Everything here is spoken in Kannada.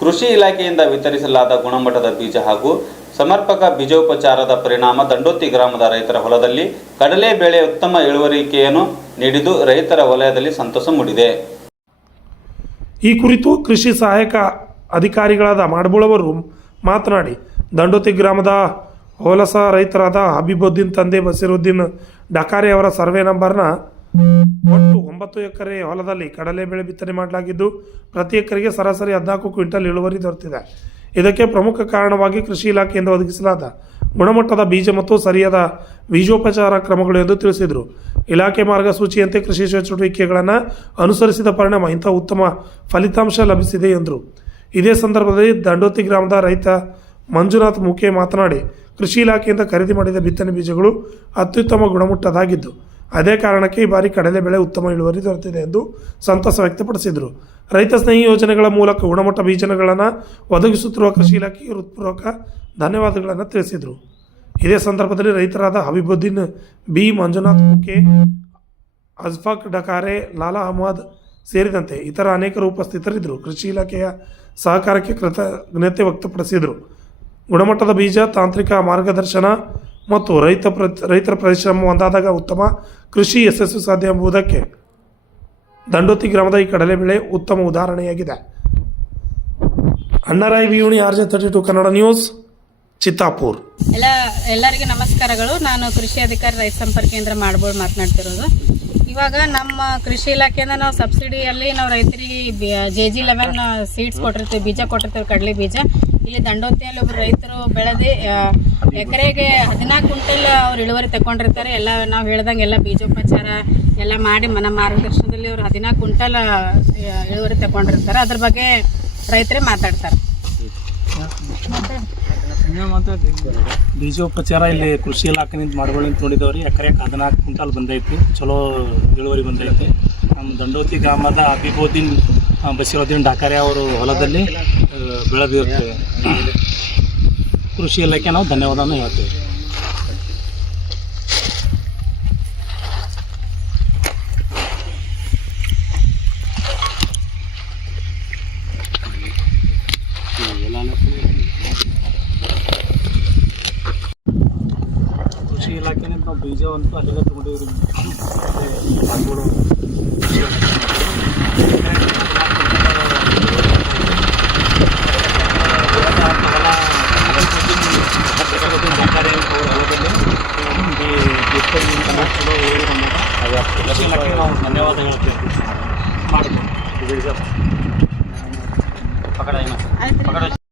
ಕೃಷಿ ಇಲಾಖೆಯಿಂದ ವಿತರಿಸಲಾದ ಗುಣಮಟ್ಟದ ಬೀಜ ಹಾಗೂ ಸಮರ್ಪಕ ಬೀಜೋಪಚಾರದ ಪರಿಣಾಮ ದಂಡೋತಿ ಗ್ರಾಮದ ರೈತರ ಹೊಲದಲ್ಲಿ ಕಡಲೆ ಬೆಳೆ ಉತ್ತಮ ಇಳುವರಿಕೆಯನ್ನು ನೀಡಿದ್ದು ರೈತರ ವಲಯದಲ್ಲಿ ಸಂತಸ ಮೂಡಿದೆ. ಈ ಕುರಿತು ಕೃಷಿ ಸಹಾಯಕ ಅಧಿಕಾರಿಗಳಾದ ಮಾಡಬುಳವರು ಮಾತನಾಡಿ, ದಂಡೋತಿ ಗ್ರಾಮದ ಹೊಲಸ ರೈತರಾದ ಹಬೀಬುದ್ದೀನ್ ತಂದೆ ಬಸೀರುದ್ದೀನ್ ಡಕಾರಿ ಅವರ ಸರ್ವೆ ನಂಬರ್ನ ಒಟ್ಟು 9 ಎಕರೆ ಹೊಲದಲ್ಲಿ ಕಡಲೆ ಬೆಳೆ ಬಿತ್ತನೆ ಮಾಡಲಾಗಿದ್ದು, ಪ್ರತಿ ಎಕರೆಗೆ ಸರಾಸರಿ 14 ಕ್ವಿಂಟಲ್ ಇಳುವರಿ ದೊರೆತಿದೆ. ಇದಕ್ಕೆ ಪ್ರಮುಖ ಕಾರಣವಾಗಿ ಕೃಷಿ ಇಲಾಖೆಯಿಂದ ಒದಗಿಸಲಾದ ಗುಣಮಟ್ಟದ ಬೀಜ ಮತ್ತು ಸರಿಯಾದ ಬೀಜೋಪಚಾರ ಕ್ರಮಗಳು ಎಂದು ತಿಳಿಸಿದರು. ಇಲಾಖೆ ಮಾರ್ಗಸೂಚಿಯಂತೆ ಕೃಷಿ ಚಟುವಟಿಕೆಗಳನ್ನು ಅನುಸರಿಸಿದ ಪರಿಣಾಮ ಇಂಥ ಉತ್ತಮ ಫಲಿತಾಂಶ ಲಭಿಸಿದೆ ಎಂದರು. ಇದೇ ಸಂದರ್ಭದಲ್ಲಿ ದಂಡೋತಿ ಗ್ರಾಮದ ರೈತ ಮಂಜುನಾಥ್ ಮುಖೆ ಮಾತನಾಡಿ, ಕೃಷಿ ಇಲಾಖೆಯಿಂದ ಖರೀದಿ ಮಾಡಿದ ಬಿತ್ತನೆ ಬೀಜಗಳು ಅತ್ಯುತ್ತಮ ಗುಣಮಟ್ಟದಾಗಿದ್ದು, ಅದೇ ಕಾರಣಕ್ಕೆ ಈ ಬಾರಿ ಕಡಲೆ ಬೆಳೆ ಉತ್ತಮ ಇಳುವರಿ ದೊರೆತಿದೆ ಎಂದು ಸಂತಸ ವ್ಯಕ್ತಪಡಿಸಿದರು. ರೈತ ಸ್ನೇಹಿ ಯೋಜನೆಗಳ ಮೂಲಕ ಗುಣಮಟ್ಟ ಬೀಜಗಳನ್ನು ಒದಗಿಸುತ್ತಿರುವ ಕೃಷಿ ಇಲಾಖೆಗೆ ಹೃತ್ಪೂರ್ವಕ ಧನ್ಯವಾದಗಳನ್ನು ತಿಳಿಸಿದರು. ಇದೇ ಸಂದರ್ಭದಲ್ಲಿ ರೈತರಾದ ಹಬೀಬುದ್ದೀನ್ ಬಿ, ಮಂಜುನಾಥ್ ಮುಖೆ, ಅಜ್ಫಾಕ್ ಡಕಾರೆ, ಲಾಲಾ ಅಹಮದ್ ಸೇರಿದಂತೆ ಇತರ ಅನೇಕರು ಉಪಸ್ಥಿತರಿದ್ದರು. ಕೃಷಿ ಇಲಾಖೆಯ ಸಹಕಾರಕ್ಕೆ ಕೃತಜ್ಞತೆ ವ್ಯಕ್ತಪಡಿಸಿದರು. ಗುಣಮಟ್ಟದ ಬೀಜ, ತಾಂತ್ರಿಕ ಮಾರ್ಗದರ್ಶನ ಮತ್ತು ರೈತರ ಪರಿಶ್ರಮ ಒಂದಾದಾಗ ಉತ್ತಮ ಕೃಷಿ ಯಶಸ್ಸು ಸಾಧ್ಯ ಎಂಬುದಕ್ಕೆ ದಂಡೋತಿ ಗ್ರಾಮದ ಈ ಕಡಲೆ ಬೆಳೆ ಉತ್ತಮ ಉದಾಹರಣೆಯಾಗಿದೆ. ಅಣ್ಣರಾಯ್ ವಿಯೂಣಿ, RJ32 ಕನ್ನಡ ನ್ಯೂಸ್, ಚಿತ್ತಾಪುರ್. ಎಲ್ಲರಿಗೂ ನಮಸ್ಕಾರಗಳು. ನಾನು ಕೃಷಿ ಅಧಿಕಾರಿ ರೈತ ಸಂಪರ್ಕ ಕೇಂದ್ರ ಮಾಡಬೋಳು ಮಾತನಾಡ್ತಿರೋದು. ಇವಾಗ ನಮ್ಮ ಕೃಷಿ ಇಲಾಖೆಯಿಂದ ನಾವು ಸಬ್ಸಿಡಿಯಲ್ಲಿ ನಾವು ರೈತರಿಗೆ JG11 ಸೀಡ್ಸ್ ಕೊಟ್ಟಿರ್ತೀವಿ, ಬೀಜ ಕೊಟ್ಟಿರ್ತೀವಿ, ಕಡಲೆ ಬೀಜ. ಇಲ್ಲಿ ದಂಡೋತಿಯಲ್ಲಿ ಒಬ್ಬರು ರೈತರು ಬೆಳೆದು ಎಕರೆಗೆ 14 ಕ್ವಿಂಟಲ್ ಅವ್ರು ಇಳುವರಿ ತಗೊಂಡಿರ್ತಾರೆ. ಎಲ್ಲ ನಾವು ಹೇಳ್ದಂಗೆ ಎಲ್ಲ ಬೀಜೋಪಚಾರ ಎಲ್ಲ ಮಾಡಿ ನಮ್ಮ ಮಾರ್ಗದರ್ಶನದಲ್ಲಿ ಅವರು 14 ಕ್ವಿಂಟಲ್ ಇಳುವರಿ ತಗೊಂಡಿರ್ತಾರೆ. ಅದ್ರ ಬಗ್ಗೆ ರೈತರೇ ಮಾತಾಡ್ತಾರೆ. ಬೀಜೋಪಚಾರ ಇಲ್ಲಿ ಕೃಷಿ ಇಲಾಖೆಯಿಂದ ಮಾಡ್ಕೊಳ್ಳಿ ನೋಡಿದವ್ರಿ. ಎಕರೆಗೆ 14 ಕ್ವಿಂಟಲ್ ಬಂದೈತಿ, ಚಲೋ ಇಳುವರಿ ಬಂದೈತಿ. ನಮ್ಮ ದಂಡೋತಿ ಗ್ರಾಮದ ಹಬೀಬುದ್ದೀನ್ ಬಸೀರುದ್ದೀನ್ ಡಕಾರಿ ಅವರು ಹೊಲದಲ್ಲಿ ಬೆಳೆದಿರ್ತೇವೆ. ಕೃಷಿ ಇಲಾಖೆ ನಾವು ಧನ್ಯವಾದವನ್ನು ಹೇಳ್ತೇವೆ. ಕೃಷಿ ಇಲಾಖೆಯಿಂದ ನಾವು ಬೀಜವಂತೂ ಅಲ್ಲೆಲ್ಲ ತೊಗೊಂಡಿವ್ರಿ. ನಾವು ಧನ್ಯವಾದ ಹೇಳ್ತೇವೆ. ಮಾಡ್ಬೋದು